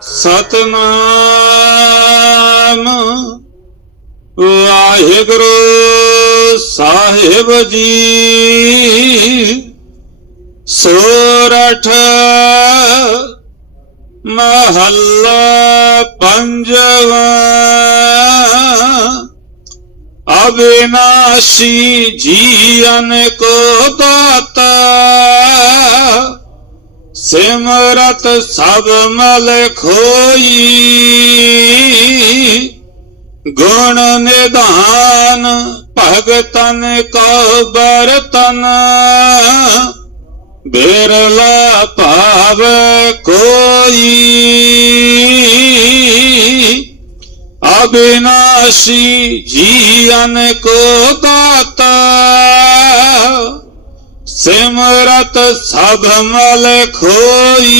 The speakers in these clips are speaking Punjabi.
ਸਤਨਾਮ ਵਾਹਿਗੁਰੂ ਸਾਹਿਬ ਜੀ ਸੋਰਠ ਮਹੱਲਾ ਪੰਜਵਾ ਅਬਿਨਾਸ਼ੀ ਜੀਵਨ ਕੋ ਦਾਤਾ ਸਿਮਰਤ ਸਭ ਮਲ ਖੋਈ। ਗੁਣ ਨਿਧਾਨ ਭਗਤਨ ਕੋ ਬਰਤਨ। ਬਿਰਲਾ ਭਾਵ ਕੋਈ। ਅਬਿਨਾਸ਼ੀ ਜੀਵਨ ਕੋ ਦਾਤਾ। ਸਿਮਰਤ ਸਭ ਮਲ ਖੋਈ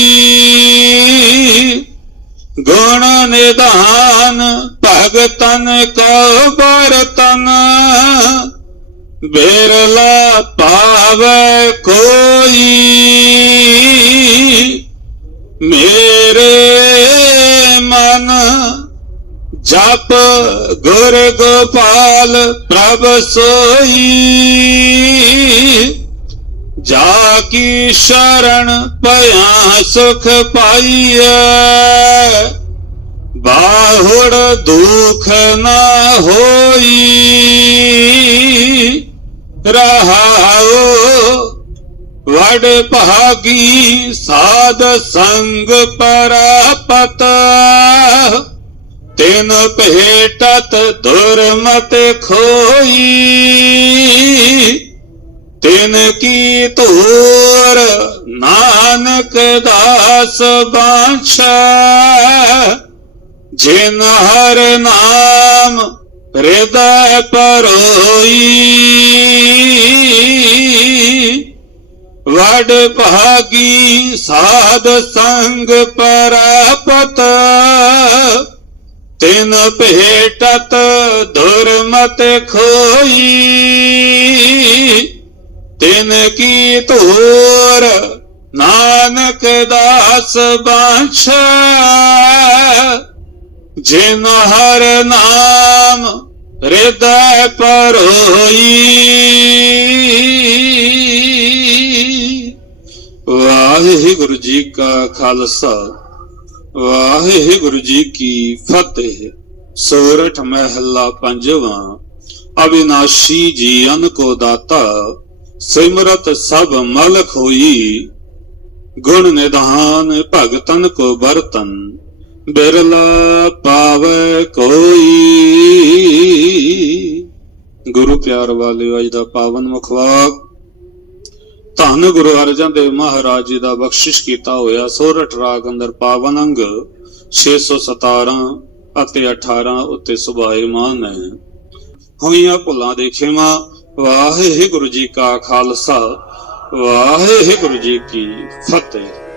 ਗੁਣ ਨਿਧਾਨ ਭਗਤਨ ਕੋ ਬਰਤਨ ਬਿਰਲਾ ਪਾਵੈ ਕੋਈ ਮੇਰੇ ਮਨ ਜਪ ਗੁਰ ਗੋਪਾਲ ਪ੍ਰਭ ਸੋਈ। ਜਾ ਕੀ ਸ਼ਰਨ ਪਿਆ ਸੁਖ ਪਾਈਐ? ਬਾਹੁੜ ਦੁਖ ਨਾ ਹੋਈ। ਰਹਾਓ ਵਡ ਭਾਗੀ ਸਾਧ ਸੰਗ ਪਰਾਪਤ। ਤਿਨ ਭੇਟਤ ਦੁਰਮਤ ਖੋਈ ਤਿਨ ਕੀ ਧੂਰ ਨਾਨਕ ਦਾਸ ਬਾਛਾ ਜਿਨ ਹਰ ਨਾਮ ਹਿਰਦੈ ਪਰੋਈ। ਵਡ ਭਾਗੀ ਸਾਧ ਸੰਗ ਪਰਾਪਤ। ਤਿਨ ਭੇਟਤ ਦੁਰਮਤ ਖੋਈ। ਤਿਨ ਕੀ ਧੂਰ ਨਾਨਕ ਦਾਸ ਬਾਛ, ਜਿਨ ਹਰ ਨਾਮ ਹਿਰਦੈ ਪਰੋਈ। ਵਾਹਿਗੁਰੂ ਜੀ ਕਾ ਖਾਲਸਾ, ਵਾਹਿਗੁਰੂ ਜੀ ਕੀ ਫਤਿਹ। ਸੋਰਠ ਮਹਿਲਾ ਪੰਜਵਾਂ ਅਬਿਨਾਸ਼ੀ ਅਨ ਕੋ ਦਾਤਾ, ਸਿਮਰਤ ਸਭ ਮਲ ਖੋਈ ਗੁਣ ਨਿਧਾਨ ਭਗਤਨ ਕੋ ਬਰਤਨ ਬਿਰਲਾ ਪਾਵੇ ਕੋਈ। ਗੁਰੂ ਪਿਆਰ ਵਾਲਿਓ, ਅੱਜ ਦਾ ਪਾਵਨ ਮੁਖਵਾਕ ਧੰਨ ਗੁਰੂ ਅਰਜਨ ਦੇਵ ਮਹਾਰਾਜ ਜੀ ਦਾ ਬਖਸ਼ਿਸ਼ ਕੀਤਾ ਹੋਇਆ ਸੋਰਠ ਰਾਗ ਅੰਦਰ ਪਾਵਨ ਅੰਗ 617 ਅਤੇ 18 ਉੱਤੇ ਸੁਭਾਏਮਾਨ ਹੈ। ਹੋਈਆਂ ਭੁੱਲਾਂ ਦੇ ਖਿਮਾ, ਵਾਹਿਗੁਰੂ ਜੀ ਕਾ ਖਾਲਸਾ। ਵਾਹਿਗੁਰੂ ਜੀ ਕੀ ਫਤਿਹ।